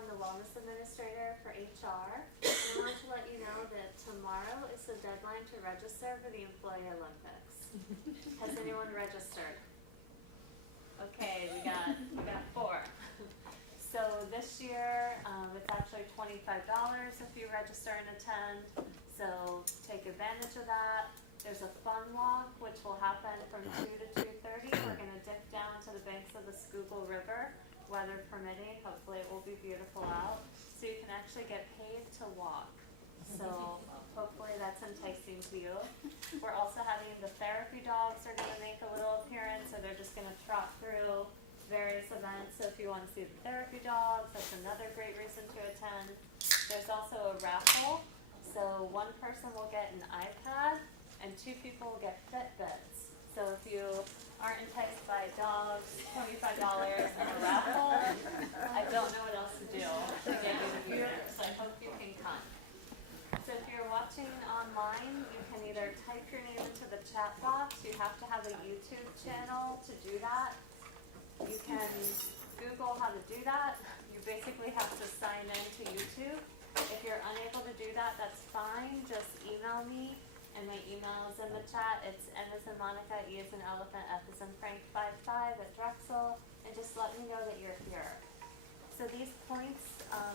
I'm the Wellness Administrator for HR. And I want to let you know that tomorrow is the deadline to register for the Employee Olympics. Has anyone registered? Okay, we got 4. So this year, it's actually $25 if you register and attend. So take advantage of that. There's a fun walk, which will happen from 2 to 2:30. We're going to dip down to the banks of the Schuylkill River, weather permitting. Hopefully it will be beautiful out. So you can actually get paid to walk. So hopefully that's enticing to you. We're also having the therapy dogs are going to make a little appearance. So they're just going to trot through various events. So if you want to see the therapy dogs, that's another great reason to attend. There's also a raffle. So one person will get an iPad and 2 people will get Fitbits. So if you aren't enticed by dogs, $25 and a raffle, I don't know what else to do to get you here. So I hope you can come. So if you're watching online, you can either type your name into the chat box. You have to have a YouTube channel to do that. You can Google how to do that. You basically have to sign in to YouTube. If you're unable to do that, that's fine. Just email me, and my email is in the chat. It's M as in Monica, E as in Elephant, F as in Frank 55 at Drexel, and just let me know that you're here. So these points,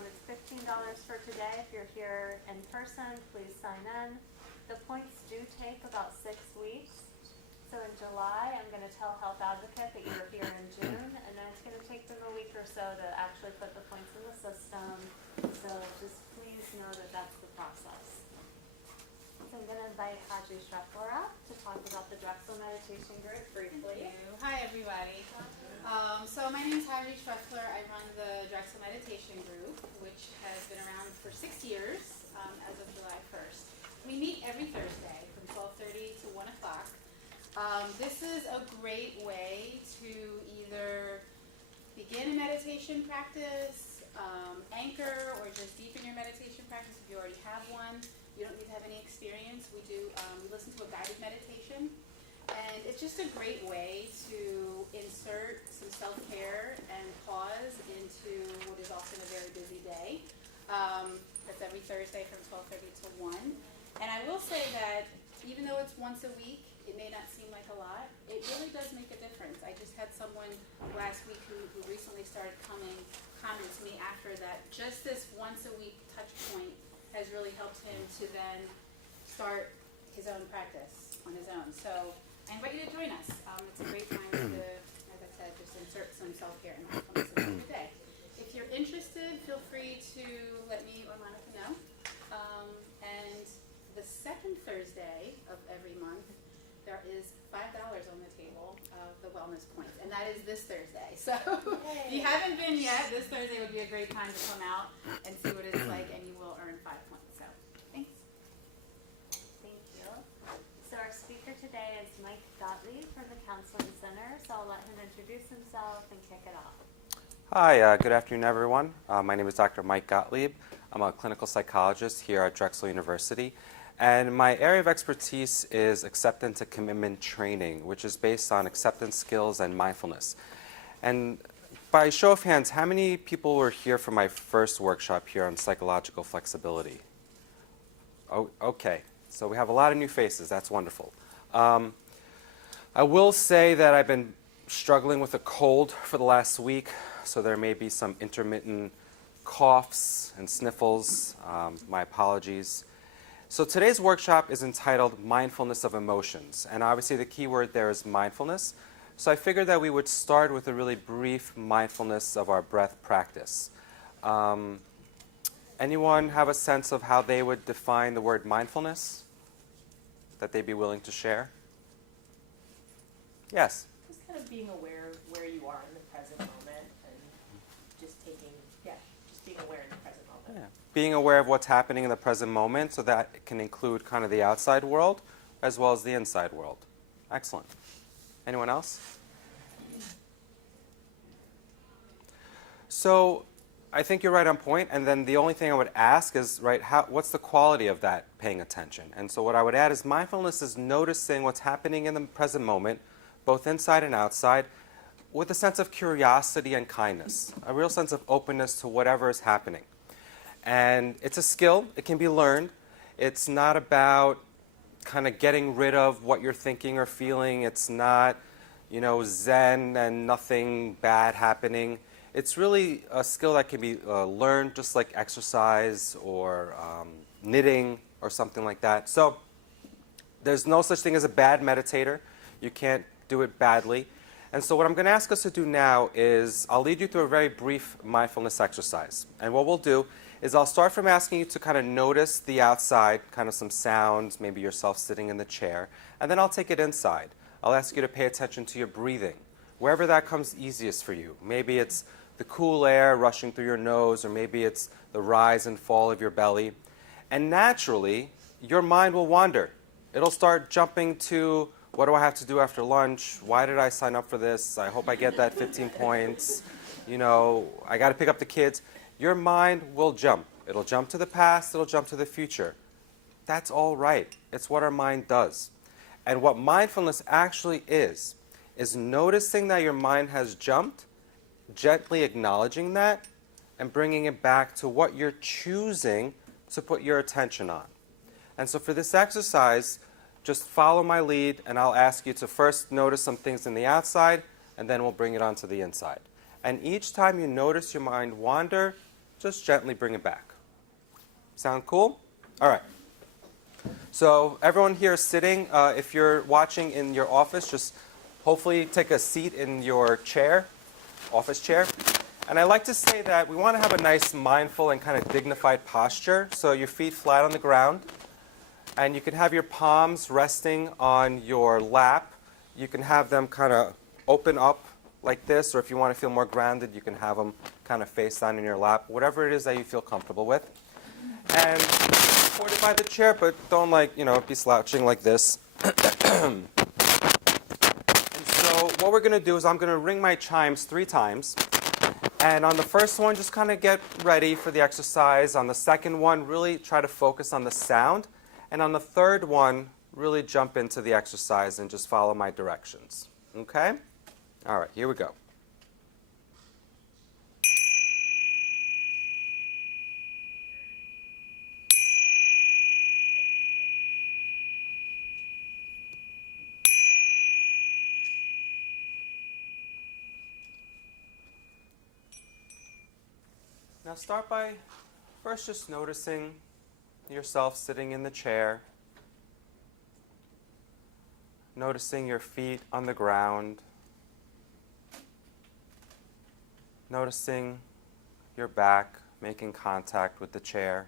it's $15 for today. If you're here in person, please sign in. The points do take about 6 weeks. So in July, I'm going to tell Health Advocate that you're here in June, and then it's going to take them a week or so to actually put the points in the system. So just please know that that's the process. So I'm going to invite Haji Shreffler up to talk about the Drexel Meditation Group briefly. Thank you. Hi, everybody. So my name is Haji Shreffler. I run the Drexel Meditation Group, which has been around for 6 years as of July 1st. We meet every Thursday from 12:30 to 1 o'clock. This is a great way to either begin a meditation practice, anchor, or just deepen your meditation practice if you already have one. You don't need to have any experience. We listen to a guided meditation, and it's just a great way to insert some self-care and pause into what is often a very busy day. That's every Thursday from 12:30 to 1. And I will say that even though it's once a week, it may not seem like a lot. It really does make a difference. I just had someone last week who recently started comment to me after that. Just this once a week touch point has really helped him to then start his own practice on his own. So I invite you to join us. It's a great time to, as I said, just insert some self-care and mindfulness into your day. If you're interested, feel free to let me or Monica know. And the second Thursday of every month, there is $5 on the table of the wellness points, and that is this Thursday. So if you haven't been yet, this Thursday would be a great time to come out and see what it's like, and you will earn 5 points. So thanks. Thank you. So our speaker today is Mike Gottlieb from the Counseling Center. So I'll let him introduce himself and kick it off. Hi, good afternoon, everyone. My name is Dr. Mike Gottlieb. I'm a clinical psychologist here at Drexel University. And my area of expertise is acceptance and commitment training, which is based on acceptance skills and mindfulness. And by show of hands, how many people were here for my first workshop here on psychological flexibility? Oh, okay, so we have a lot of new faces. That's wonderful. I will say that I've been struggling with a cold for the last week, so there may be some intermittent coughs and sniffles. My apologies. So today's workshop is entitled Mindfulness of Emotions, and obviously the key word there is mindfulness. So I figured that we would start with a really brief mindfulness of our breath practice. Anyone have a sense of how they would define the word mindfulness that they'd be willing to share? Yes? Just kind of being aware of where you are in the present moment and just being aware in the present moment. Yeah. Being aware of what's happening in the present moment, so that can include kind of the outside world as well as the inside world. Excellent. Anyone else? So I think you're right on point, and then the only thing I would ask is, right, what's the quality of that paying attention? And so what I would add is mindfulness is noticing what's happening in the present moment, both inside and outside, with a sense of curiosity and kindness, a real sense of openness to whatever is happening. And it's a skill. It can be learned. It's not about kind of getting rid of what you're thinking or feeling. It's not, zen and nothing bad happening. It's really a skill that can be learned, just like exercise or knitting or something like that. So there's no such thing as a bad meditator. You can't do it badly. And so what I'm going to ask us to do now is I'll lead you through a very brief mindfulness exercise. And what we'll do is I'll start from asking you to kind of notice the outside, kind of some sounds, maybe yourself sitting in the chair, and then I'll take it inside. I'll ask you to pay attention to your breathing, wherever that comes easiest for you. Maybe it's the cool air rushing through your nose, or maybe it's the rise and fall of your belly. And naturally, your mind will wander. It'll start jumping to, what do I have to do after lunch? Why did I sign up for this? I hope I get that 15 points. I got to pick up the kids. Your mind will jump. It'll jump to the past. It'll jump to the future. That's all right. It's what our mind does. And what mindfulness actually is noticing that your mind has jumped, gently acknowledging that, and bringing it back to what you're choosing to put your attention on. And so for this exercise, just follow my lead, and I'll ask you to first notice some things in the outside, and then we'll bring it onto the inside. And each time you notice your mind wander, just gently bring it back. Sound cool? All right. So everyone here is sitting. If you're watching in your office, just hopefully take a seat in your chair, office chair. And I like to say that we want to have a nice mindful and kind of dignified posture. So your feet flat on the ground. And you can have your palms resting on your lap. You can have them kind of open up like this, or if you want to feel more grounded, you can have them kind of face down in your lap, whatever it is that you feel comfortable with. And supported by the chair, but don't be slouching like this. And so what we're going to do is I'm going to ring my chimes 3 times. And on the first one, just kind of get ready for the exercise. On the second one, really try to focus on the sound. And on the third one, really jump into the exercise and just follow my directions. Okay? All right, here we go. Now start by first just noticing yourself sitting in the chair, noticing your feet on the ground, noticing your back making contact with the chair.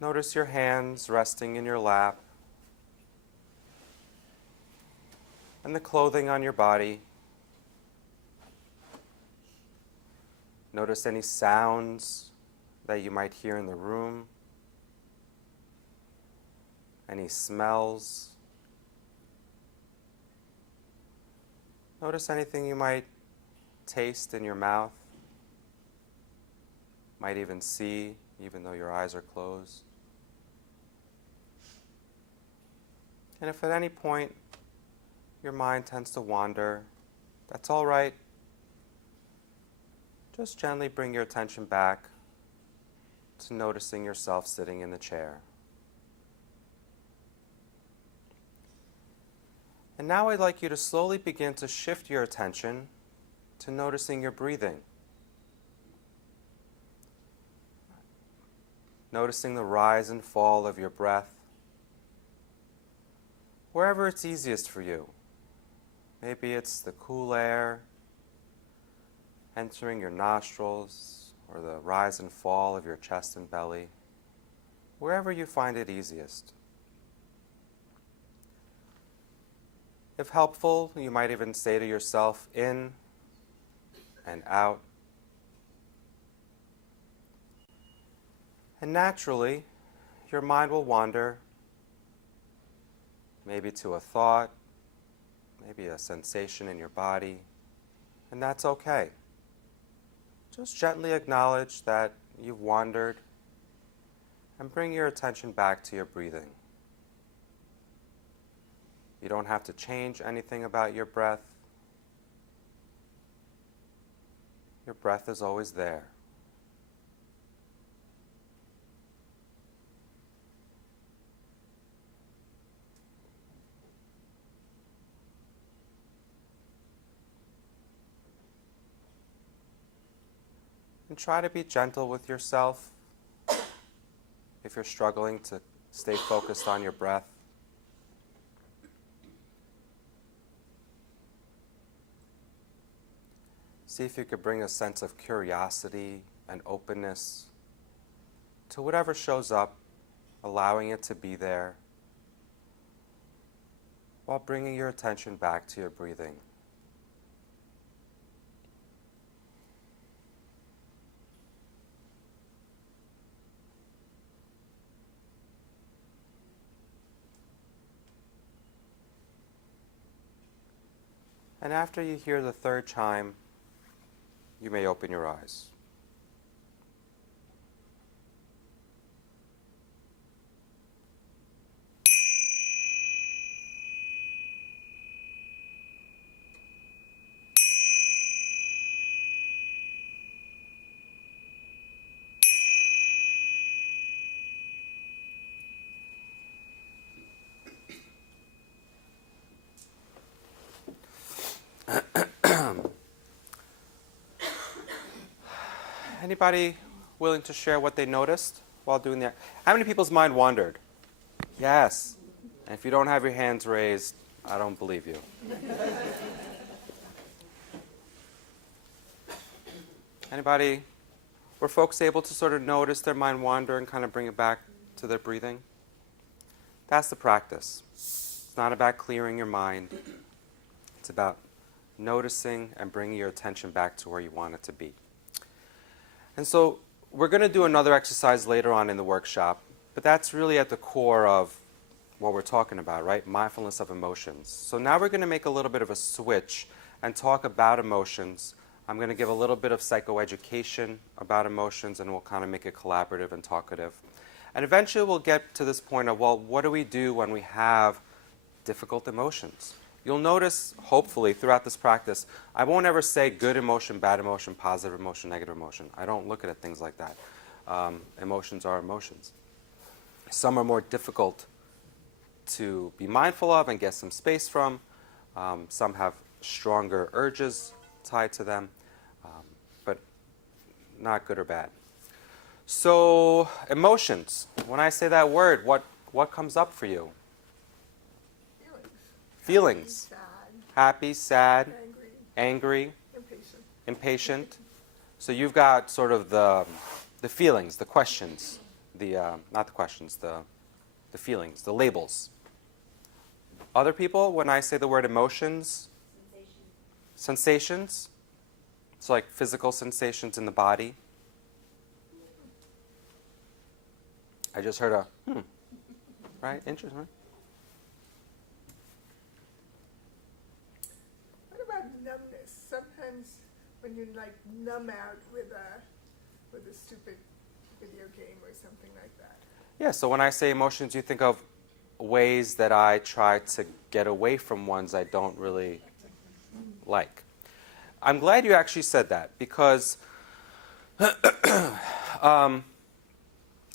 Notice your hands resting in your lap and the clothing on your body. Notice any sounds that you might hear in the room, any smells. Notice anything you might taste in your mouth, might even see, even though your eyes are closed. And if at any point your mind tends to wander, that's all right. Just gently bring your attention back to noticing yourself sitting in the chair. And now I'd like you to slowly begin to shift your attention to noticing your breathing. Noticing the rise and fall of your breath, wherever it's easiest for you. Maybe it's the cool air entering your nostrils, or the rise and fall of your chest and belly, wherever you find it easiest. If helpful, you might even say to yourself, in and out. And naturally, your mind will wander, maybe to a thought, maybe a sensation in your body, and that's okay. Just gently acknowledge that you've wandered and bring your attention back to your breathing. You don't have to change anything about your breath. Your breath is always there. And try to be gentle with yourself if you're struggling to stay focused on your breath. See if you could bring a sense of curiosity and openness to whatever shows up, allowing it to be there, while bringing your attention back to your breathing. And after you hear the third chime, you may open your eyes. Anybody willing to share what they noticed while doing that? How many people's mind wandered? Yes. And if you don't have your hands raised, I don't believe you. Anybody? Were folks able to sort of notice their mind wander and kind of bring it back to their breathing? That's the practice. It's not about clearing your mind. It's about noticing and bringing your attention back to where you want it to be. And so we're going to do another exercise later on in the workshop, but that's really at the core of what we're talking about, right? Mindfulness of emotions. So now we're going to make a little bit of a switch and talk about emotions. I'm going to give a little bit of psychoeducation about emotions, and we'll kind of make it collaborative and talkative. And eventually we'll get to this point of, well, what do we do when we have difficult emotions? You'll notice, hopefully, throughout this practice, I won't ever say good emotion, bad emotion, positive emotion, negative emotion. I don't look at things like that. Emotions are emotions. Some are more difficult to be mindful of and get some space from. Some have stronger urges tied to them, but not good or bad. So, emotions. When I say that word, what comes up for you? Feelings. Happy, sad, angry, impatient. So you've got sort of the feelings, the questions, not the questions, the feelings, the labels. Other people, when I say the word emotions, sensations. So like physical sensations in the body. I just heard a right? Interesting, right? Numbness. Sometimes when you like numb out with a stupid video game or something like that. Yeah, so when I say emotions, you think of ways that I try to get away from ones I don't really like. I'm glad you actually said that, because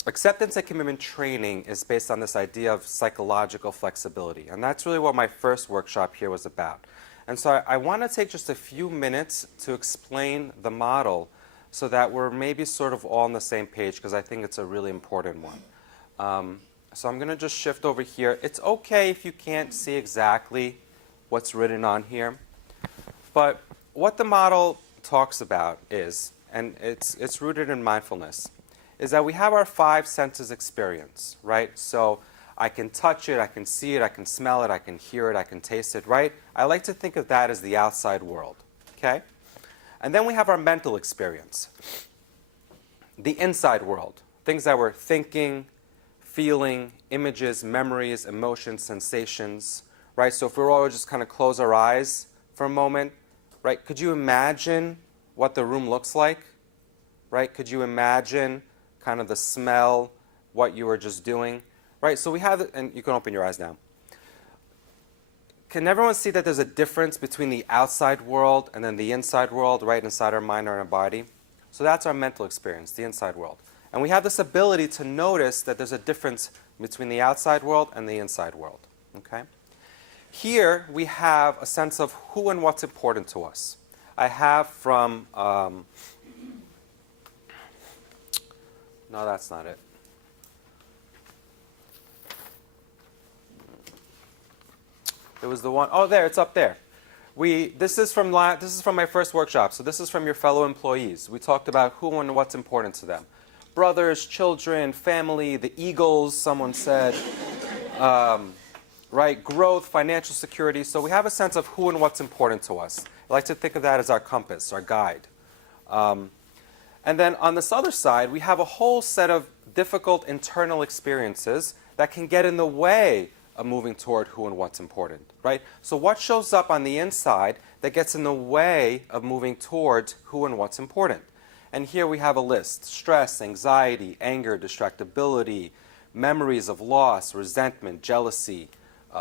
acceptance and commitment training is based on this idea of psychological flexibility. And that's really what my first workshop here was about. And so I want to take just a few minutes to explain the model so that we're maybe sort of all on the same page, because I think it's a really important one. So I'm going to just shift over here. It's okay if you can't see exactly what's written on here. But what the model talks about is, and it's rooted in mindfulness, is that we have our 5 senses experience, right? So I can touch it, I can see it, I can smell it, I can hear it, I can taste it, right? I like to think of that as the outside world, okay? And then we have our mental experience, the inside world, things that we're thinking, feeling, images, memories, emotions, sensations, right? So if we all just kind of close our eyes for a moment, right? Could you imagine what the room looks like, right? Could you imagine kind of the smell, what you were just doing? Right, so we have, and you can open your eyes now. can everyone see that there's a difference between the outside world and then the inside world, right inside our mind or our body? So that's our mental experience, the inside world. And we have this ability to notice that there's a difference between the outside world and the inside world. Okay? Here we have a sense of who and what's important to us. I have from, no, that's not it. There was the one, oh, there, it's up there. This is from my first workshop, so this is from your fellow employees. We talked about who and what's important to them. Brothers, children, family, the Eagles, someone said, right, growth, financial security. So we have a sense of who and what's important to us. I like to think of that as our compass, our guide. And then on this other side, we have a whole set of difficult internal experiences that can get in the way of moving toward who and what's important, right? So what shows up on the inside that gets in the way of moving towards who and what's important? And here we have a list: stress, anxiety, anger, distractibility, memories of loss, resentment, jealousy,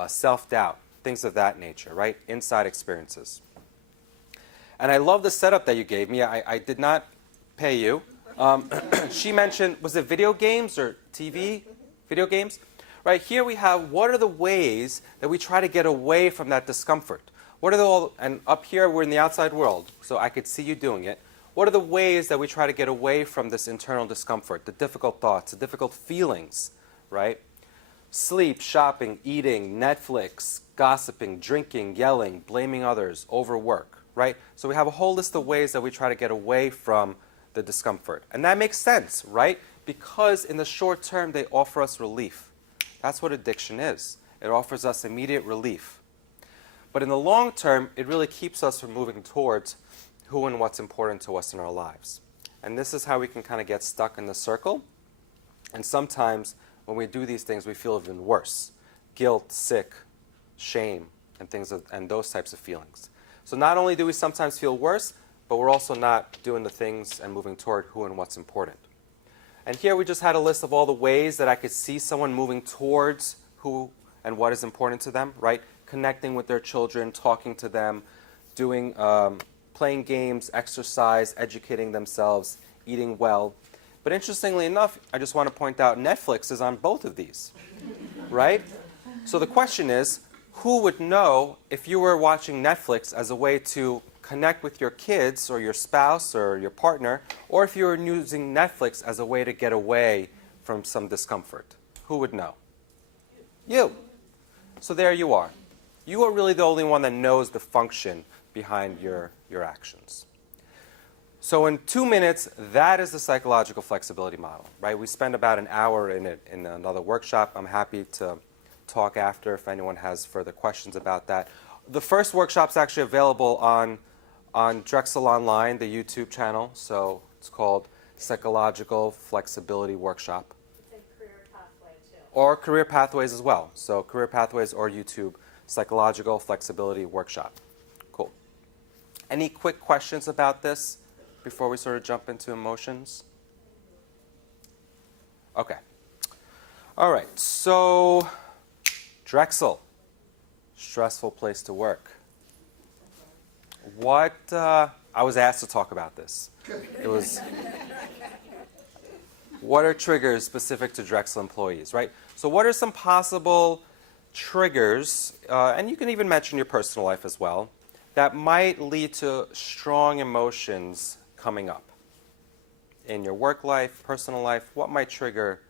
self-doubt, things of that nature, right? Inside experiences. And I love the setup that you gave me. I did not pay you. She mentioned, was it video games or TV? Video games? Right, here we have what are the ways that we try to get away from that discomfort? What are and up here we're in the outside world, so I could see you doing it. What are the ways that we try to get away from this internal discomfort, the difficult thoughts, the difficult feelings, right? Sleep, shopping, eating, Netflix, gossiping, drinking, yelling, blaming others, overwork, right? So we have a whole list of ways that we try to get away from the discomfort. And that makes sense, right? Because in the short term, they offer us relief. That's what addiction is. It offers us immediate relief. But in the long term, it really keeps us from moving towards who and what's important to us in our lives. And this is how we can kind of get stuck in the circle. And sometimes when we do these things, we feel even worse. Guilt, sick, shame, and those types of feelings. So not only do we sometimes feel worse, but we're also not doing the things and moving toward who and what's important. And here we just had a list of all the ways that I could see someone moving towards who and what is important to them, right? Connecting with their children, talking to them, doing, playing games, exercise, educating themselves, eating well. But interestingly enough, I just want to point out Netflix is on both of these, right? So the question is, who would know if you were watching Netflix as a way to connect with your kids or your spouse or your partner, or if you were using Netflix as a way to get away from some discomfort? Who would know? You. So there you are. You are really the only one that knows the function behind your actions. So in 2 minutes, that is the psychological flexibility model, right? We spend about an hour in it in another workshop. I'm happy to talk after if anyone has further questions about that. The first workshop's actually available on Drexel Online, the YouTube channel. So it's called Psychological Flexibility Workshop. It's a career pathway too. Or career pathways as well. So career pathways or YouTube, Psychological Flexibility Workshop. Cool. Any quick questions about this before we sort of jump into emotions? Okay. All right. So Drexel, stressful place to work. I was asked to talk about this. It was, what are triggers specific to Drexel employees, right? So what are some possible triggers, and you can even mention your personal life as well, that might lead to strong emotions coming up? In your work life, personal life, what might trigger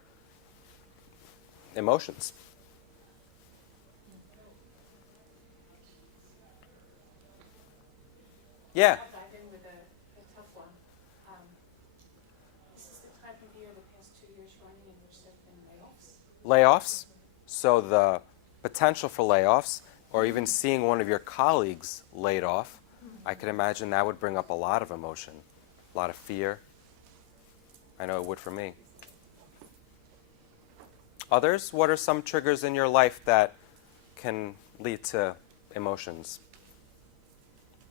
emotions? Yeah. I'll dive in with a tough one. This is the type of year, the past 2 years running, in which there have been layoffs. Layoffs. So the potential for layoffs, or even seeing one of your colleagues laid off, I could imagine that would bring up a lot of emotion, a lot of fear. I know it would for me. Others, what are some triggers in your life that can lead to emotions?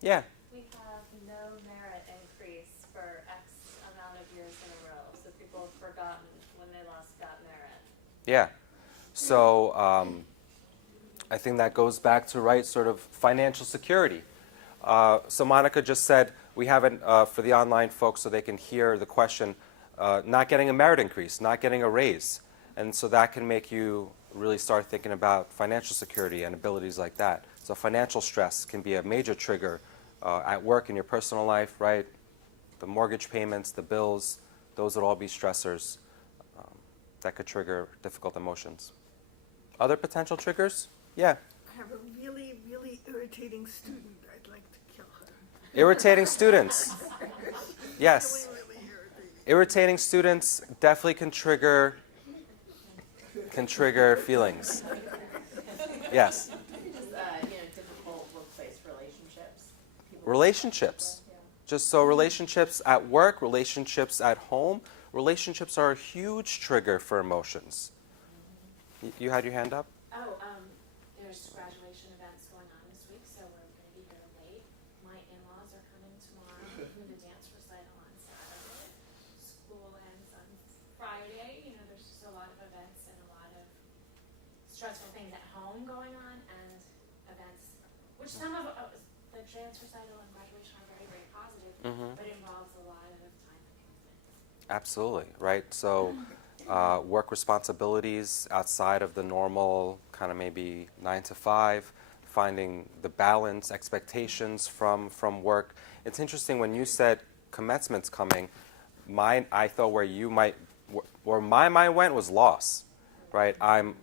Yeah. We have no merit increase for X amount of years in a row, so people have forgotten when they last got merit. Yeah. So I think that goes back to, right, sort of financial security. So Monica just said we haven't, for the online folks so they can hear the question, not getting a merit increase, not getting a raise. And so that can make you really start thinking about financial security and abilities like that. So financial stress can be a major trigger at work, in your personal life, right? The mortgage payments, the bills, those would all be stressors that could trigger difficult emotions. Other potential triggers? Yeah. I have a really, really irritating student. I'd like to kill her. Irritating students. Yes. Really, really irritating. Irritating students definitely can trigger feelings. Yes. Just, difficult workplace relationships. Relationships. Yeah. Just so relationships at work, relationships at home, relationships are a huge trigger for emotions. You had your hand up? Oh, there's graduation events going on this week, so we're going to be here late. My in-laws are coming tomorrow for the dance recital on Saturday. School ends on Friday. You know, there's just a lot of events and a lot of stressful things at home going on, and events, which some of the dance recital and graduation are very, very positive, but involves a lot of time and commitment. Absolutely, right? So work responsibilities outside of the normal kind of maybe 9 to 5, finding the balance, expectations from work. It's interesting when you said commencement's coming, I thought where my mind went was loss, right? I'm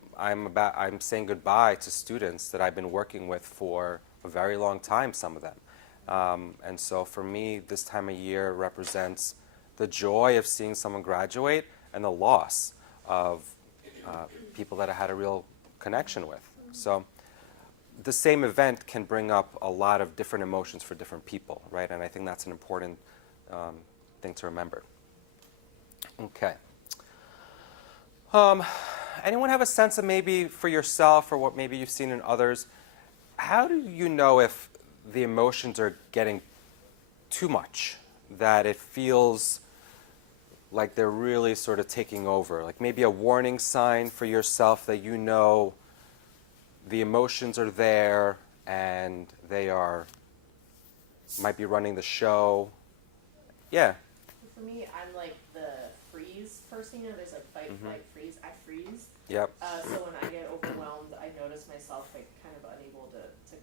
saying goodbye to students that I've been working with for a very long time, some of them. And so for me, this time of year represents the joy of seeing someone graduate and the loss of people that I had a real connection with. So the same event can bring up a lot of different emotions for different people, right? And I think that's an important thing to remember. Okay. Anyone have a sense of maybe for yourself or what maybe you've seen in others, how do you know if the emotions are getting too much, that it feels like they're really sort of taking over? Like maybe a warning sign for yourself that you know the emotions are there and they might be running the show. Yeah. For me, I'm like the freeze person. There's like fight, flight, freeze. I freeze. Yep. So when I get overwhelmed, I notice myself like kind of unable to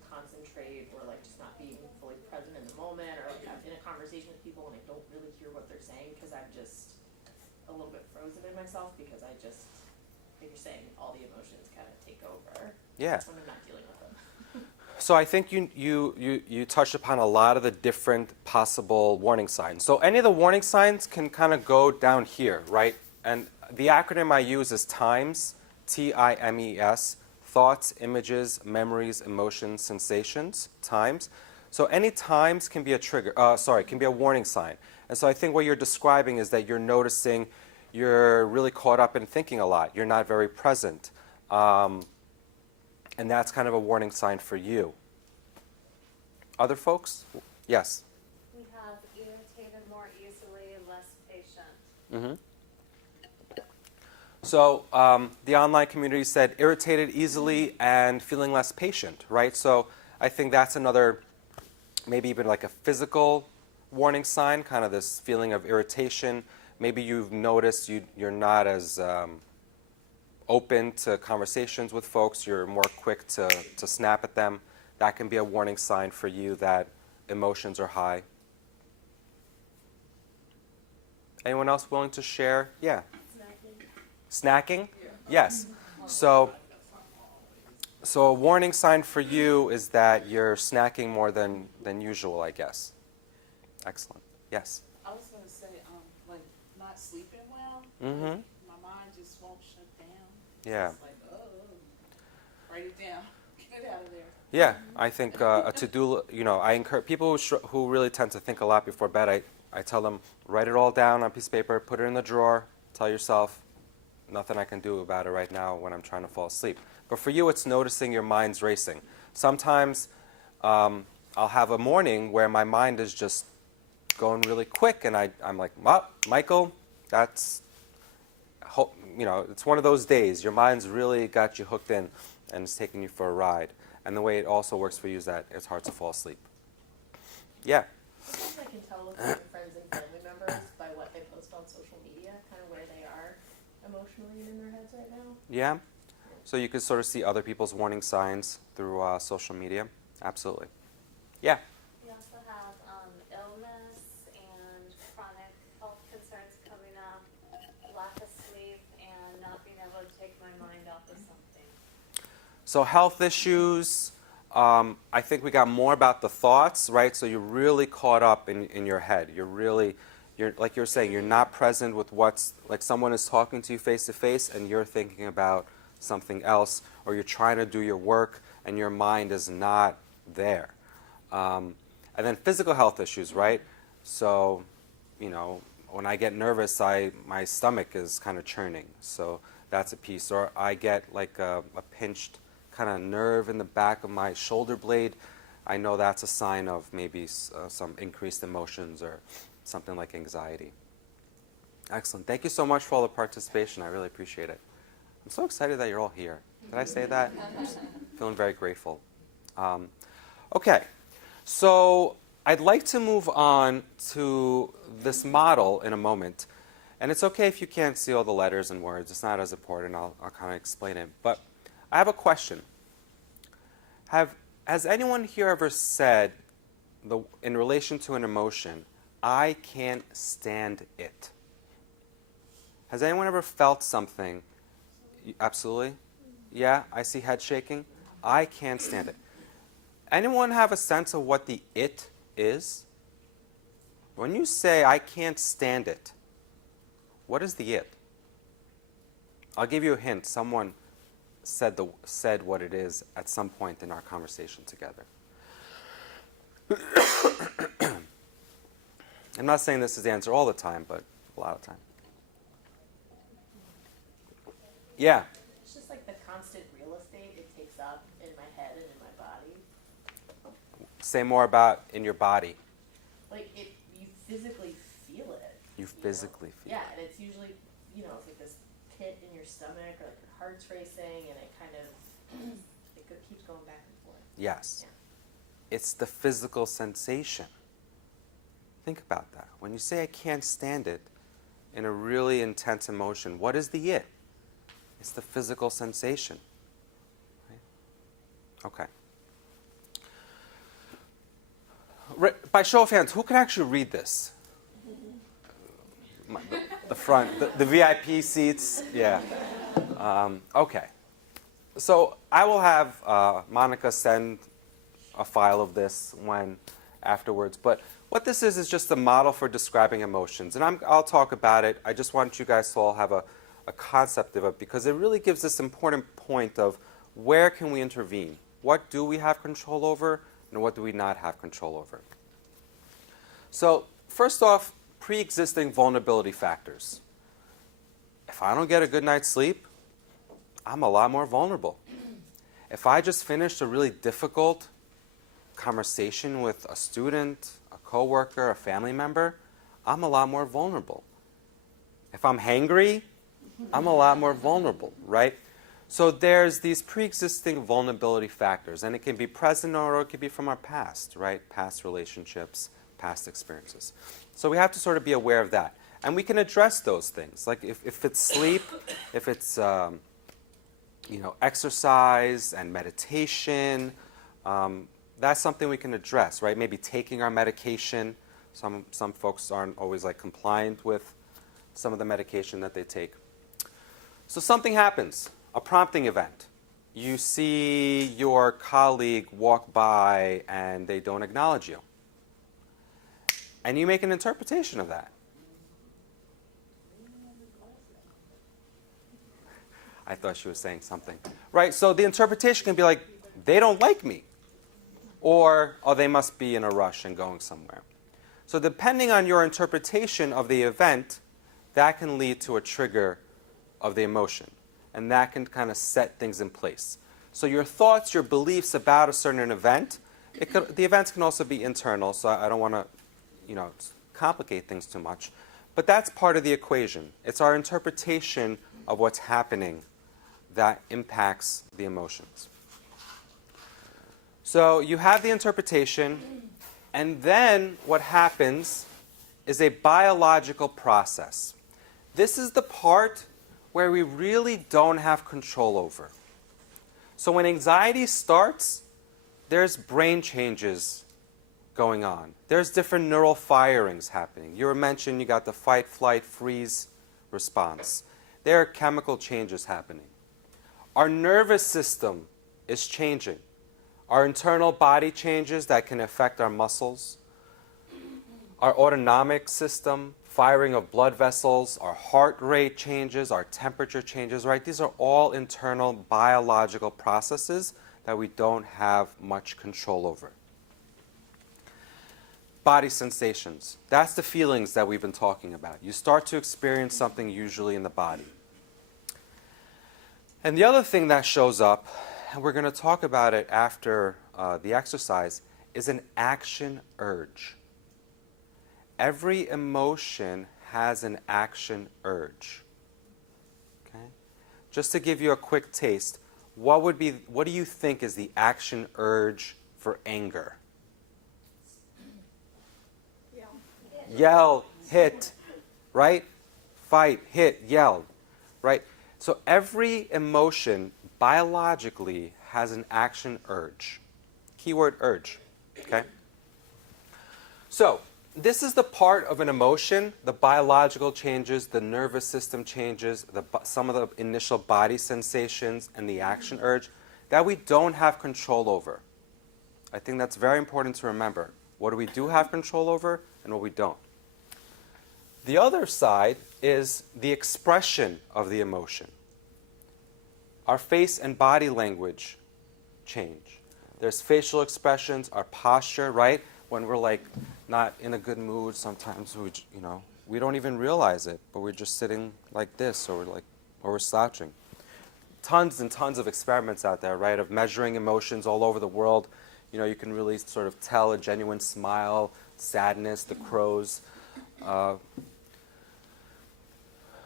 concentrate, or like just not being fully present in the moment, or like I'm in a conversation with people and I don't really hear what they're saying because I'm just a little bit frozen in myself, because I just, like you're saying, all the emotions kind of take over. Yeah. When I'm not dealing with them. So I think you touched upon a lot of the different possible warning signs. So any of the warning signs can kind of go down here, right? And the acronym I use is TIMES, TIMES, thoughts, images, memories, emotions, sensations, TIMES. So any TIMES can be a trigger, can be a warning sign. And so I think what you're describing is that you're noticing you're really caught up in thinking a lot. You're not very present. And that's kind of a warning sign for you. Other folks? Yes? We have irritated more easily and less patient. Mm-hmm. So the online community said irritated easily and feeling less patient, right? So I think that's another, maybe even like a physical warning sign, kind of this feeling of irritation. Maybe you've noticed you're not as open to conversations with folks. You're more quick to snap at them. That can be a warning sign for you that emotions are high. Anyone else willing to share? Yeah. Snacking? Yes. So a warning sign for you is that you're snacking more than usual, I guess. Excellent. Yes. I was going to say, when not sleeping well, Mm-hmm. my mind just won't shut down. Yeah. It's like, write it down, get it out of there. Yeah, I think a to-do, I encourage people who really tend to think a lot before bed, I tell them, write it all down on a piece of paper, put it in the drawer, tell yourself, nothing I can do about it right now when I'm trying to fall asleep. But for you, it's noticing your mind's racing. Sometimes I'll have a morning where my mind is just going really quick, and I'm like, Michael, it's one of those days. Your mind's really got you hooked in. and it's taking you for a ride. And the way it also works for you is that it's hard to fall asleep. Yeah. Sometimes I can tell with my friends and family members by what they post on social media, kind of where they are emotionally in their heads right now. Yeah. So you can sort of see other people's warning signs through social media. Absolutely. Yeah. We also have illness and chronic health concerns coming up, lack of sleep, and not being able to take my mind off of something. So health issues, I think we got more about the thoughts, right? So you're really caught up in your head. You're like you're saying, you're not present with what's, like someone is talking to you face to face and you're thinking about something else, or you're trying to do your work and your mind is not there. And then physical health issues, right? So, you know, when I get nervous, my stomach is kind of churning. So that's a piece. Or I get like a pinched kind of nerve in the back of my shoulder blade. I know that's a sign of maybe some increased emotions or something like anxiety. Excellent. Thank you so much for all the participation. I really appreciate it. I'm so excited that you're all here. Did I say that? I'm just feeling very grateful. Okay. So I'd like to move on to this model in a moment. And it's okay if you can't see all the letters and words. It's not as important. I'll kind of explain it. But I have a question. Has anyone here ever said, in relation to an emotion, I can't stand it? Has anyone ever felt something? Absolutely? Yeah, I see head shaking. I can't stand it. Anyone have a sense of what the it is? When you say, I can't stand it, what is the it? I'll give you a hint. Someone said what it is at some point in our conversation together. I'm not saying this is the answer all the time, but a lot of time. Yeah. It's just like the constant real estate it takes up in my head and in my body. Say more about in your body. Like you physically feel it. You physically feel Yeah, and it's usually, it's like this pit in your stomach or like your heart's racing and it kind of, keeps going back and forth. Yes. Yeah. It's the physical sensation. Think about that. When you say I can't stand it in a really intense emotion, what is the it? It's the physical sensation. Right? Okay. By show of hands, who can actually read this? The front, the VIP seats? Yeah. Okay. So I will have Monica send a file of this afterwards. But what this is just a model for describing emotions. And I'll talk about it. I just want you guys to all have a concept of it because it really gives this important point of where can we intervene? What do we have control over and what do we not have control over? So first off, pre-existing vulnerability factors. If I don't get a good night's sleep, I'm a lot more vulnerable. If I just finished a really difficult conversation with a student, a coworker, a family member, I'm a lot more vulnerable. If I'm hangry, I'm a lot more vulnerable, right? So there's these pre-existing vulnerability factors, and it can be present or it can be from our past, right? Past relationships, past experiences. So we have to sort of be aware of that. And we can address those things. Like if it's sleep, if it's exercise and meditation, that's something we can address, right? Maybe taking our medication. Some folks aren't always compliant with some of the medication that they take. So something happens, a prompting event. You see your colleague walk by and they don't acknowledge you. And you make an interpretation of that. I thought she was saying something. Right, so the interpretation can be like, they don't like me. Or, oh, they must be in a rush and going somewhere. So depending on your interpretation of the event, that can lead to a trigger of the emotion. And that can kind of set things in place. So your thoughts, your beliefs about a certain event, the events can also be internal, so I don't want to complicate things too much. But that's part of the equation. It's our interpretation of what's happening that impacts the emotions. So you have the interpretation, and then what happens is a biological process. This is the part where we really don't have control over. So when anxiety starts, there's brain changes going on. There's different neural firings happening. You were mentioned you got the fight, flight, freeze response. There are chemical changes happening. Our nervous system is changing. Our internal body changes that can affect our muscles. Our autonomic system, firing of blood vessels, our heart rate changes, our temperature changes, right? These are all internal biological processes that we don't have much control over. Body sensations. That's the feelings that we've been talking about. You start to experience something usually in the body. And the other thing that shows up, and we're going to talk about it after the exercise, is an action urge. Every emotion has an action urge. Okay? Just to give you a quick taste, what do you think is the action urge for anger? Yell, hit, right? Fight, hit, yell, right? So every emotion biologically has an action urge. Keyword urge, okay? So this is the part of an emotion, the biological changes, the nervous system changes, some of the initial body sensations, and the action urge that we don't have control over. I think that's very important to remember. What do we do have control over and what we don't? The other side is the expression of the emotion. Our face and body language change. There's facial expressions, our posture, right? When we're like not in a good mood, sometimes we don't even realize it, but we're just sitting like this, or we're slouching. Tons and tons of experiments out there, right, of measuring emotions all over the world. You can really sort of tell a genuine smile, sadness, the crows.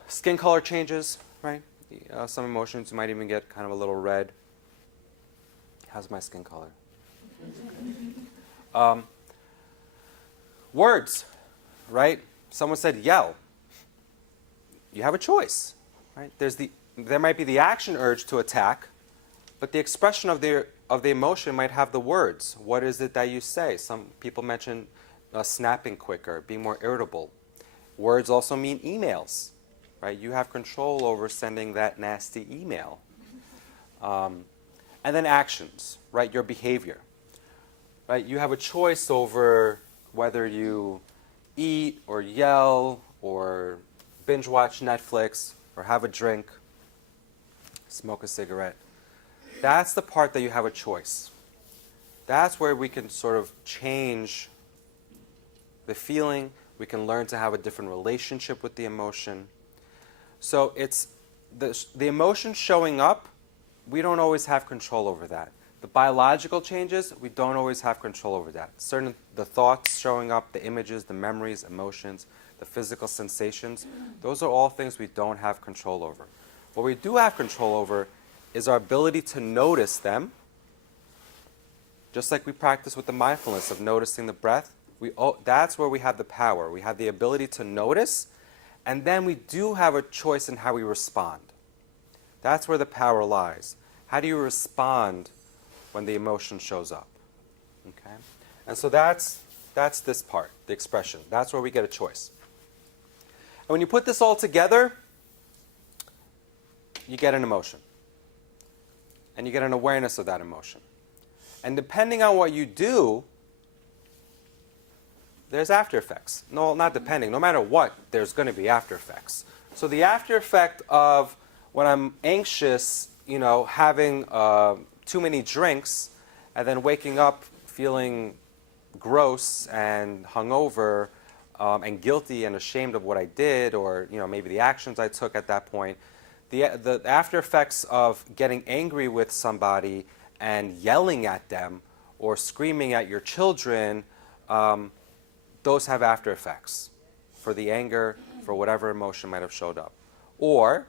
Skin color changes, right? Some emotions you might even get kind of a little red. How's my skin color? Words, right? Someone said yell. You have a choice, right? There might be the action urge to attack, but the expression of the emotion might have the words. What is it that you say? Some people mention snapping quicker, being more irritable. Words also mean emails, right? You have control over sending that nasty email. And then actions, right? Your behavior, right? You have a choice over whether you eat or yell or binge watch Netflix or have a drink, smoke a cigarette. That's the part that you have a choice. That's where we can sort of change the feeling. We can learn to have a different relationship with the emotion. So it's the emotion showing up, we don't always have control over that. The biological changes, we don't always have control over that. The thoughts showing up, the images, the memories, emotions, the physical sensations, those are all things we don't have control over. What we do have control over is our ability to notice them, just like we practice with the mindfulness of noticing the breath. That's where we have the power. We have the ability to notice, and then we do have a choice in how we respond. That's where the power lies. How do you respond when the emotion shows up? Okay? And so that's this part, the expression. That's where we get a choice. And when you put this all together, you get an emotion. And you get an awareness of that emotion. And depending on what you do, there's after effects. No, not depending. No matter what, there's going to be after effects. So the after effect of when I'm anxious, having too many drinks, and then waking up feeling gross and hungover and guilty and ashamed of what I did, or maybe the actions I took at that point. The after effects of getting angry with somebody and yelling at them or screaming at your children, those have after effects for the anger, for whatever emotion might have showed up. Or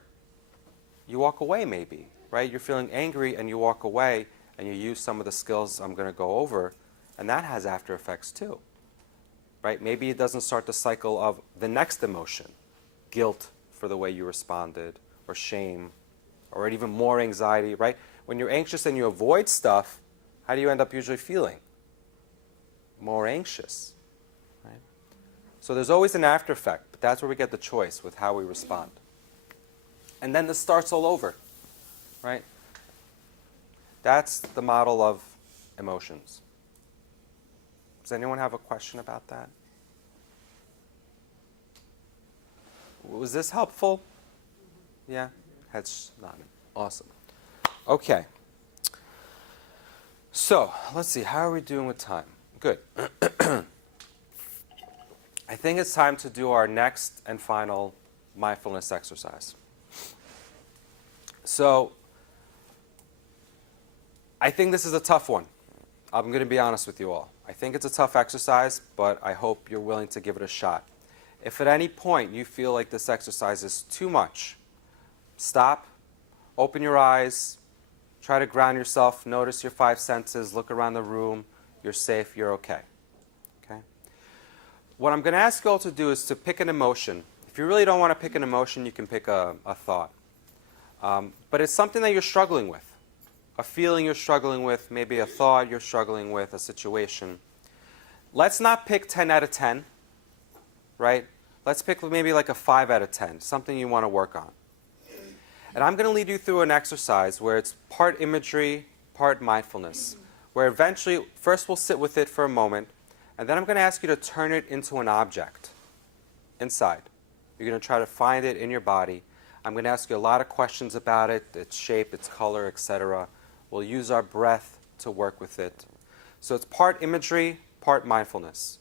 you walk away maybe, right? You're feeling angry and you walk away and you use some of the skills I'm going to go over, and that has after effects too, right? Maybe it doesn't start the cycle of the next emotion, guilt for the way you responded, or shame, or even more anxiety, right? When you're anxious and you avoid stuff, how do you end up usually feeling? More anxious, right? So there's always an after effect, but that's where we get the choice with how we respond. And then this starts all over, right? That's the model of emotions. Does anyone have a question about that? Was this helpful? Yeah? Heads nodding. Awesome. Okay. So, let's see. How are we doing with time? Good. I think it's time to do our next and final mindfulness exercise. So, I think this is a tough one. I'm going to be honest with you all. I think it's a tough exercise, but I hope you're willing to give it a shot. If at any point you feel like this exercise is too much, stop, open your eyes, try to ground yourself, notice your 5 senses, look around the room, you're safe, you're okay. Okay? What I'm going to ask you all to do is to pick an emotion. If you really don't want to pick an emotion, you can pick a thought. But it's something that you're struggling with. A feeling you're struggling with, maybe a thought you're struggling with, a situation. Let's not pick 10 out of 10, right? Let's pick maybe like a 5 out of 10, something you want to work on. And I'm going to lead you through an exercise where it's part imagery, part mindfulness, where eventually, first we'll sit with it for a moment, and then I'm going to ask you to turn it into an object inside. You're going to try to find it in your body. I'm going to ask you a lot of questions about it, its shape, its color, etc. We'll use our breath to work with it. So it's part imagery, part mindfulness.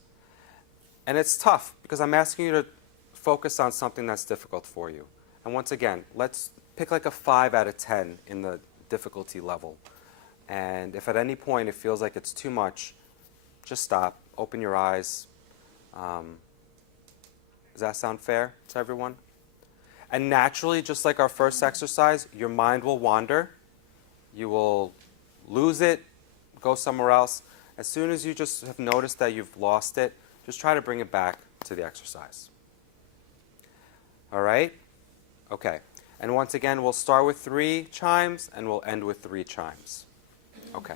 And it's tough because I'm asking you to focus on something that's difficult for you. And once again, let's pick like a 5 out of 10 in the difficulty level. And if at any point it feels like it's too much, just stop, open your eyes. Does that sound fair to everyone? And naturally, just like our first exercise, your mind will wander. You will lose it, go somewhere else. As soon as you just have noticed that you've lost it, just try to bring it back to the exercise. All right? Okay. And once again, we'll start with 3 chimes and we'll end with 3 chimes. Okay.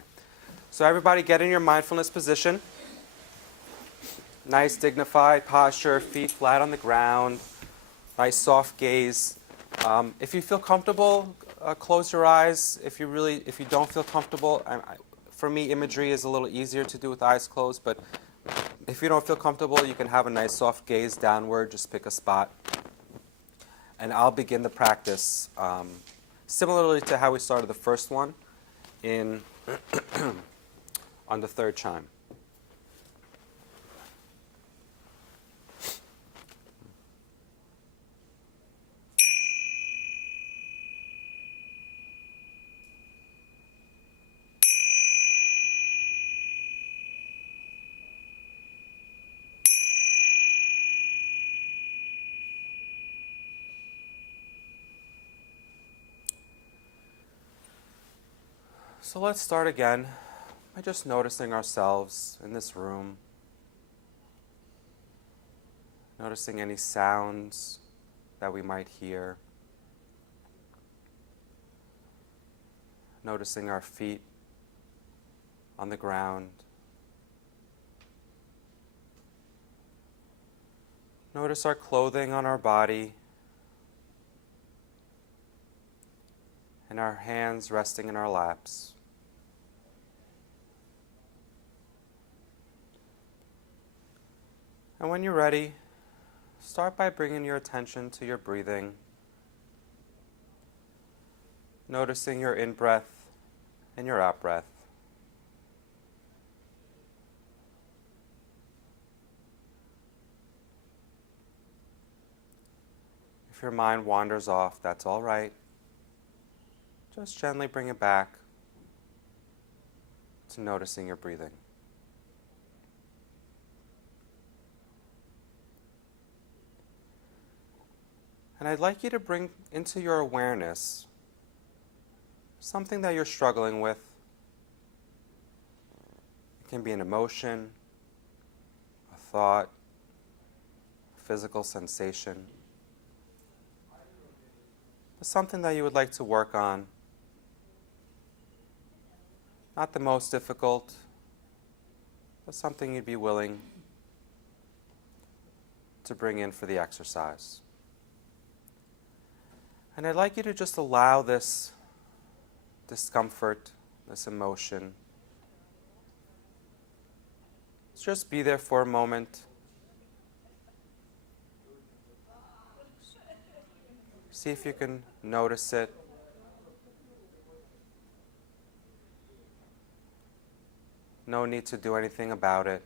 So everybody get in your mindfulness position. Nice dignified posture, feet flat on the ground. Nice soft gaze. If you feel comfortable, close your eyes. If you don't feel comfortable, for me, imagery is a little easier to do with eyes closed, but if you don't feel comfortable, you can have a nice soft gaze downward. Just pick a spot. And I'll begin the practice similarly to how we started the first one on the 3rd chime. So let's start again by just noticing ourselves in this room. Noticing any sounds that we might hear. Noticing our feet on the ground. Notice our clothing on our body. And our hands resting in our laps. And when you're ready, start by bringing your attention to your breathing, noticing your in-breath and your out-breath. If your mind wanders off, that's all right. Just gently bring it back to noticing your breathing. And I'd like you to bring into your awareness something that you're struggling with. It can be an emotion, a thought, a physical sensation. Something that you would like to work on. Not the most difficult, but something you'd be willing to bring in for the exercise. And I'd like you to just allow this discomfort, this emotion, just be there for a moment. See if you can notice it. No need to do anything about it.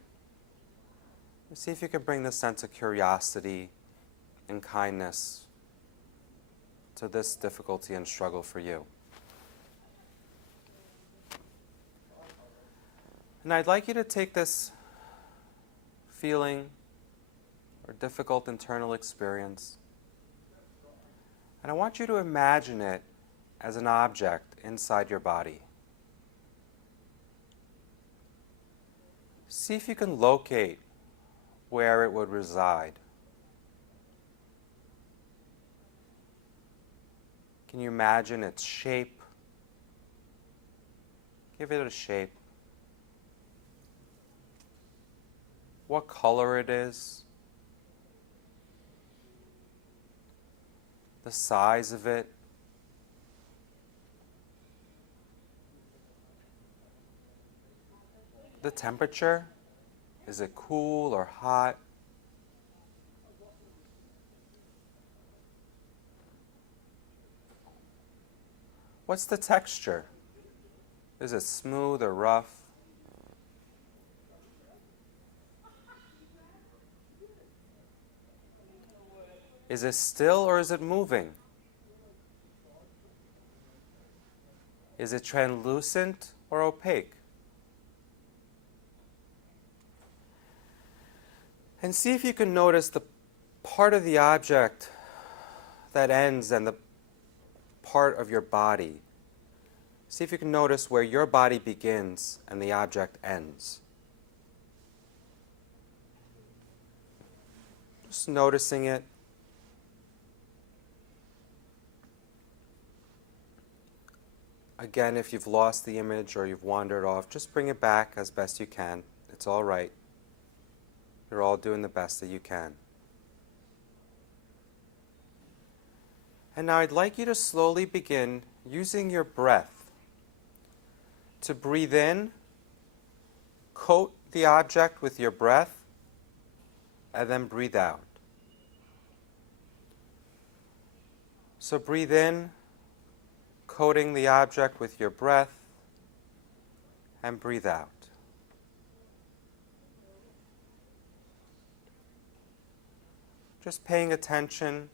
See if you can bring this sense of curiosity and kindness to this difficulty and struggle for you. And I'd like you to take this feeling or difficult internal experience, and I want you to imagine it as an object inside your body. See if you can locate where it would reside. Can you imagine its shape? Give it a shape. What color it is. The size of it. The temperature. Is it cool or hot? What's the texture? Is it smooth or rough? Is it still or is it moving? Is it translucent or opaque? And see if you can notice the part of the object that ends and the part of your body. See if you can notice where your body begins and the object ends. Just noticing it. Again, if you've lost the image or you've wandered off, just bring it back as best you can. It's all right. You're all doing the best that you can. And now I'd like you to slowly begin using your breath to breathe in, coat the object with your breath, and then breathe out. So breathe in, coating the object with your breath, and breathe out. Just paying attention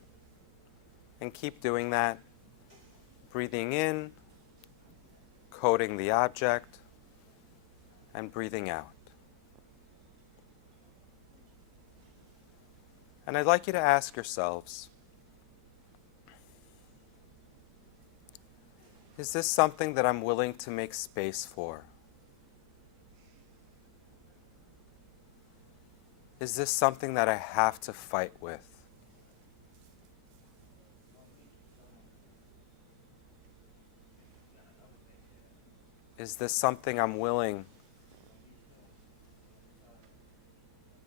and keep doing that. Breathing in, coating the object, and breathing out. And I'd like you to ask yourselves, is this something that I'm willing to make space for? Is this something that I have to fight with? Is this something I'm willing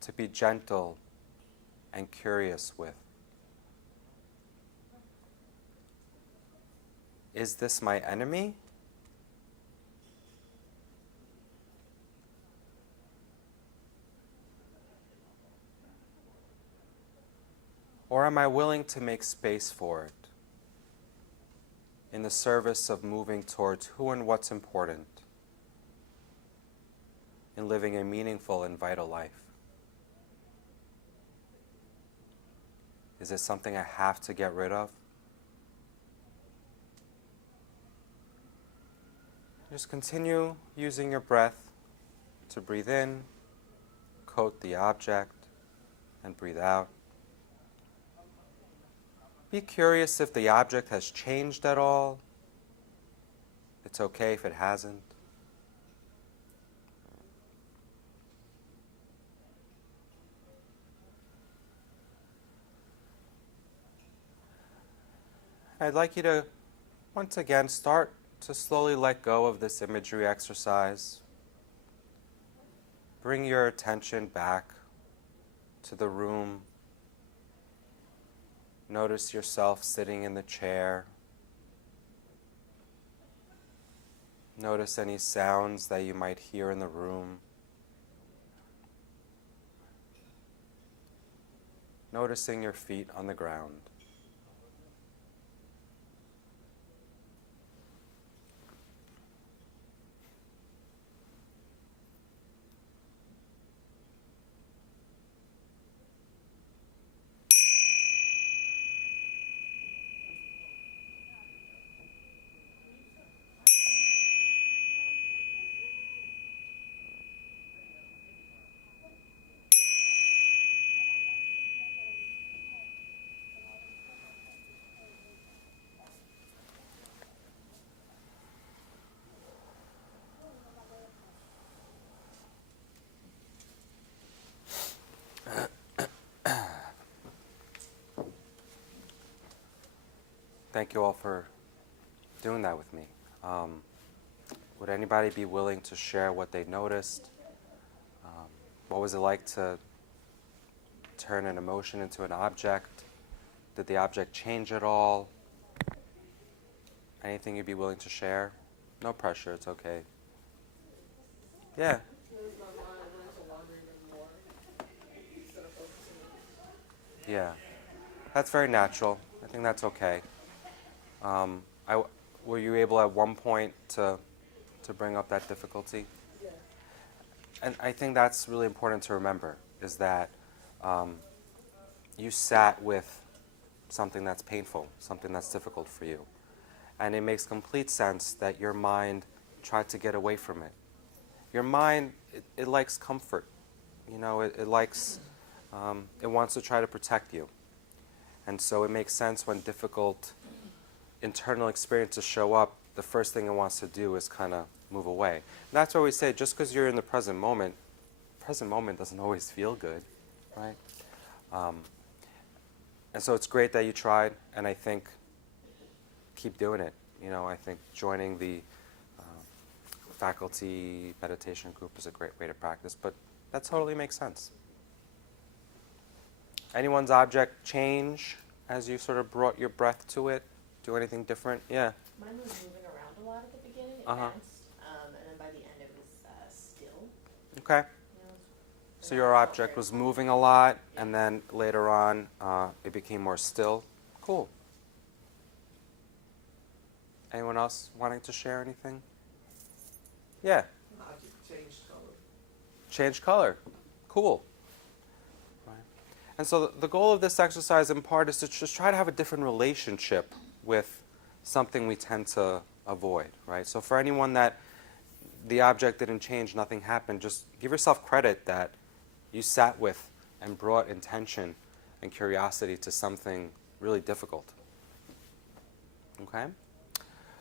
to be gentle and curious with? Is this my enemy? Or am I willing to make space for it in the service of moving towards who and what's important in living a meaningful and vital life? Is it something I have to get rid of? Just continue using your breath to breathe in, coat the object, and breathe out. Be curious if the object has changed at all. It's okay if it hasn't. I'd like you to, once again, start to slowly let go of this imagery exercise. Bring your attention back to the room. Notice yourself sitting in the chair. Notice any sounds that you might hear in the room. Noticing your feet on the ground. Thank you all for doing that with me. Would anybody be willing to share what they noticed? What was it like to turn an emotion into an object? Did the object change at all? Anything you'd be willing to share? No pressure, it's okay. Yeah. Yeah. That's very natural. I think that's okay. Were you able at one point to bring up that difficulty? Yeah. And I think that's really important to remember, is that you sat with something that's painful, something that's difficult for you. And it makes complete sense that your mind tried to get away from it. Your mind, it likes comfort. You know, it likes, it wants to try to protect you. And so it makes sense when difficult internal experiences show up, the first thing it wants to do is kind of move away. And that's why we say, just because you're in the present moment doesn't always feel good, right? And so it's great that you tried, and I think keep doing it. You know, I think joining the faculty meditation group is a great way to practice, but that totally makes sense. Anyone's object change as you sort of brought your breath to it? Do anything different? Yeah. Mine was moving around a lot at the beginning. It Uh-huh. bounced, and then by the end it was still. Okay. You know, So your object was moving a lot, and then later on it became more still. Cool. Anyone else wanting to share anything? Yeah. Change color. Change color. Cool. Right. And so the goal of this exercise in part is to just try to have a different relationship with something we tend to avoid, right? So for anyone that the object didn't change, nothing happened, just give yourself credit that you sat with and brought intention and curiosity to something really difficult. Okay?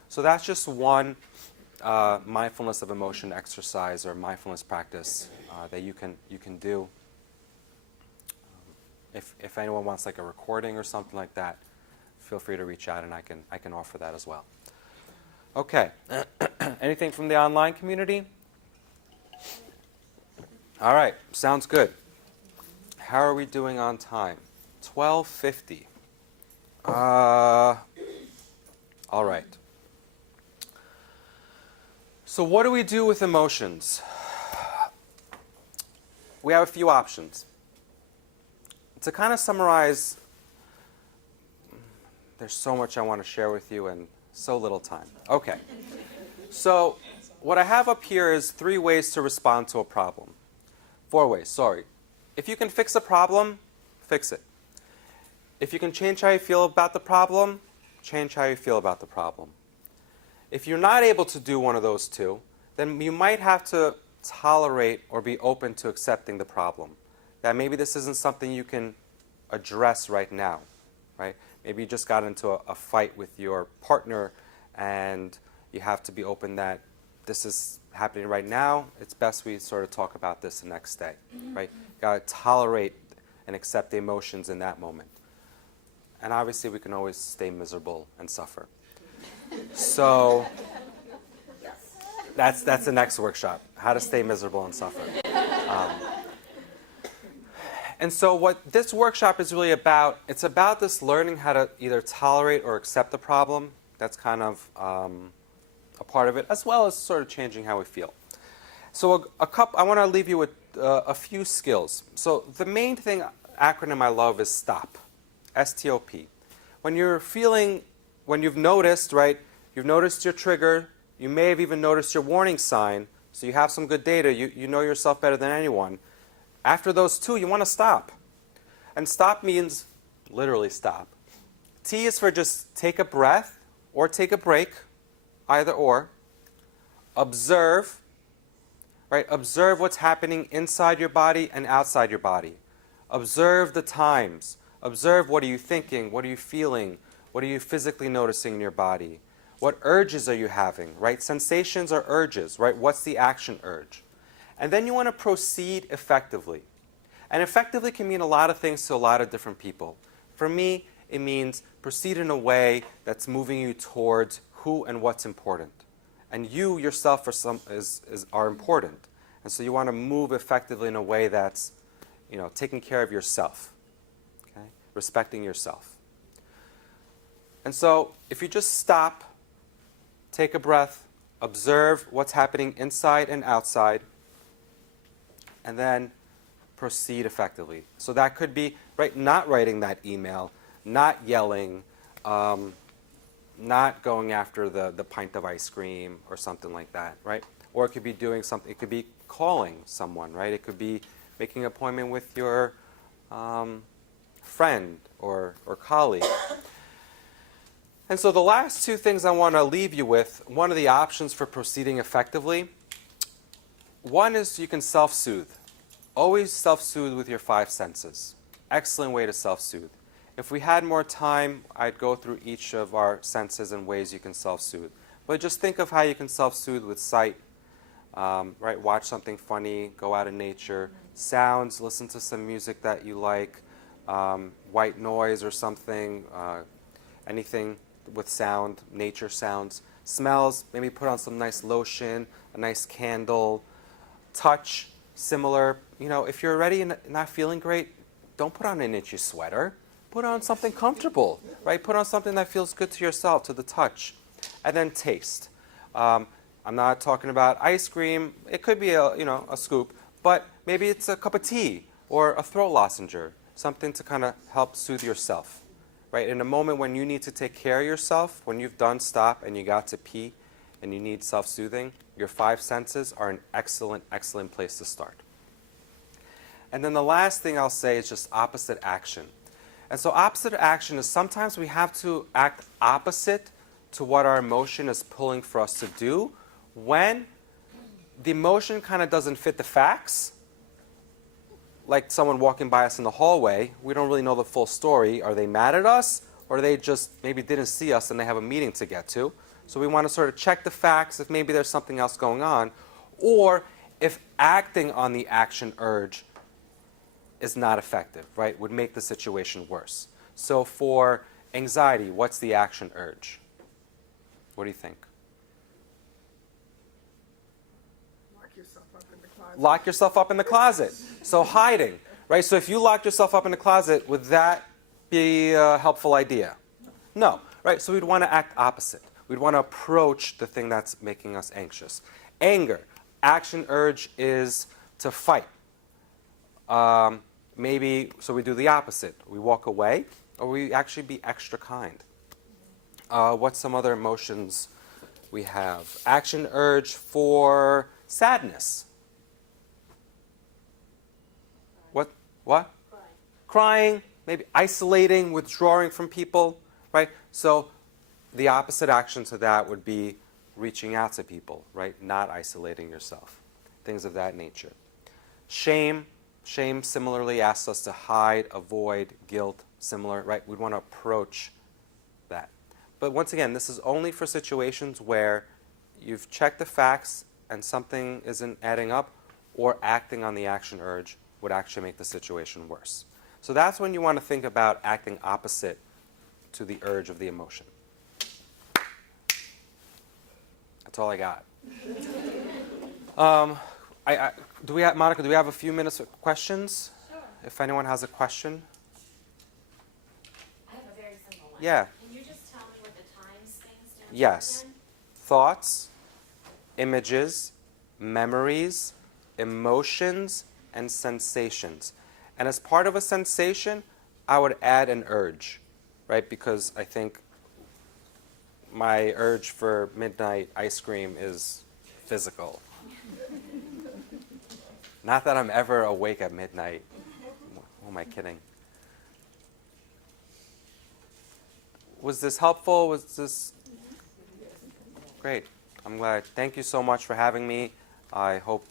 So that's just one mindfulness of emotion exercise or mindfulness practice that you can do. If anyone wants like a recording or something like that, feel free to reach out and I can offer that as well. Okay. Anything from the online community? All right. Sounds good. How are we doing on time? 12:50. All right. So what do we do with emotions? We have a few options. To kind of summarize, there's so much I want to share with you and so little time. Okay. So what I have up here is 3 ways to respond to a problem. 4 ways, sorry. If you can fix a problem, fix it. If you can change how you feel about the problem, change how you feel about the problem. If you're not able to do one of those 2, then you might have to tolerate or be open to accepting the problem. That maybe this isn't something you can address right now, right? Maybe you just got into a fight with your partner and You have to be open that this is happening right now. It's best we sort of talk about this the next day, right? Got to tolerate and accept the emotions in that moment. And obviously, we can always stay miserable and suffer. So that's the next workshop, how to stay miserable and suffer. And so what this workshop is really about, it's about this learning how to either tolerate or accept the problem. That's kind of a part of it, as well as sort of changing how we feel. So I want to leave you with a few skills. So the main acronym I love is STOP, S-T-O-P. When you've noticed, right, you've noticed your trigger, you may have even noticed your warning sign, so you have some good data, you know yourself better than anyone. After those two, you want to stop. And stop means literally stop. T is for just take a breath or take a break, either or. Observe, right? Observe what's happening inside your body and outside your body. Observe the times. Observe what are you thinking, what are you feeling, what are you physically noticing in your body. What urges are you having, right? Sensations are urges, right? What's the action urge? And then you want to proceed effectively. And effectively can mean a lot of things to a lot of different people. For me, it means proceed in a way that's moving you towards who and what's important. And you yourself are important. And so you want to move effectively in a way that's, taking care of yourself, okay? Respecting yourself. And so if you just stop, take a breath, observe what's happening inside and outside, and then proceed effectively. So that could be, right, not writing that email, not yelling, not going after the pint of ice cream or something like that, right? Or it could be doing something, it could be calling someone, right? It could be making an appointment with your friend or colleague. And so the last two things I want to leave you with, one of the options for proceeding effectively, one is you can self-soothe. Always self-soothe with your 5 senses. Excellent way to self-soothe. If we had more time, I'd go through each of our senses and ways you can self-soothe. But just think of how you can self-soothe with sight, right? Watch something funny, go out in nature. Sounds, listen to some music that you like, white noise or something, anything with sound, nature sounds. Smells, maybe put on some nice lotion, a nice candle. Touch, similar. If you're already not feeling great, don't put on an itchy sweater. Put on something comfortable, right? Put on something that feels good to yourself, to the touch. And then taste. I'm not talking about ice cream. It could be a scoop, but maybe it's a cup of tea or a throat lozenger, something to kind of help soothe yourself, right? In a moment when you need to take care of yourself, when you've done stop and you got to pee and you need self-soothing, your 5 senses are an excellent, excellent place to start. And then the last thing I'll say is just opposite action. And so opposite action is sometimes we have to act opposite to what our emotion is pulling for us to do when the emotion kind of doesn't fit the facts. Like someone walking by us in the hallway, we don't really know the full story. Are they mad at us, or they just maybe didn't see us and they have a meeting to get to? So we want to sort of check the facts if maybe there's something else going on, or if acting on the action urge is not effective, right, would make the situation worse. So for anxiety, what's the action urge? What do you think? Lock yourself up in the closet. Lock yourself up in the closet. So hiding, right? So if you locked yourself up in the closet, would that be a helpful idea? No, right? So we'd want to act opposite. We'd want to approach the thing that's making us anxious. Anger. Action urge is to fight. Maybe, so we do the opposite. We walk away, or we actually be extra kind. What's some other emotions we have? Action urge for sadness. What? Crying, maybe isolating, withdrawing from people, right? So the opposite action to that would be reaching out to people, right? Not isolating yourself. Things of that nature. Shame. Shame similarly asks us to hide, avoid, guilt, similar, right? We'd want to approach that. But once again, this is only for situations where you've checked the facts and something isn't adding up, or acting on the action urge would actually make the situation worse. So that's when you want to think about acting opposite to the urge of the emotion. That's all I got. Monica, do we have a few minutes of questions? Sure. If anyone has a question. I have a very simple one. Yeah. Can you just tell me what the times thing stands for Yes. again? Thoughts, images, memories, emotions, and sensations. And as part of a sensation, I would add an urge, right? Because I think my urge for midnight ice cream is physical. Not that I'm ever awake at midnight. Who am I kidding? Was this helpful? Was this great? I'm glad. Thank you so much for having me. I hope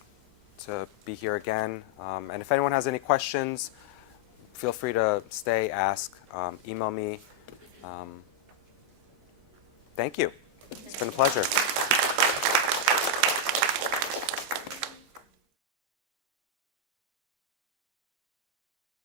to be here again. And if anyone has any questions, feel free to stay, ask, email me. Thank you. It's been a pleasure.